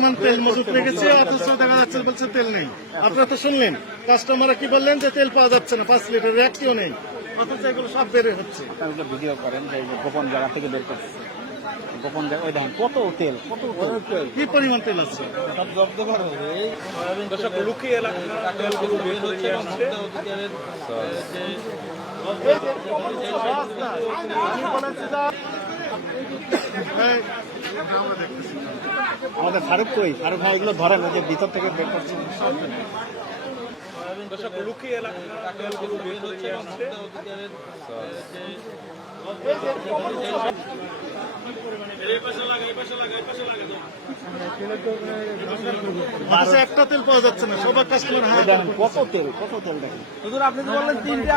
পরিমাণ তেল মজুত রেখেছে, অথচ দেখা যাচ্ছে বলছে তেল নেই। আপনারা তো শুনলেন, কাস্টমাররা কি বললেন যে তেল পাওয়া যাচ্ছে না, 5 লিটারের একটিও নেই, অথচ এগুলো সব বেড়ে হচ্ছে। আপনারা ভিডিও করেন যে গোপন জায়গা থেকে বের করছে, গোপন জায়গা ওই দেখেন কত তেল, কত তেল, কি পরিমাণ তেল আছে। সব জব্দ করা হবে। দর্শক লুকিয়ে এলাকা তেলগুলো বের করে নিয়ে আসছে। আমাদের ফারুক কই, ফারুক ভাই এগুলো ধরেন, ওই যে ভিতর থেকে বের করছে। দর্শক লুকিয়ে এলাকা তেলগুলো বের করে নিয়ে আসছে। একটা তেল পাওয়া যাচ্ছে না, সবার কাস্টমার দেখেন কত তেল, কত তেল দেখেন। আপনি তো বললেন 3টা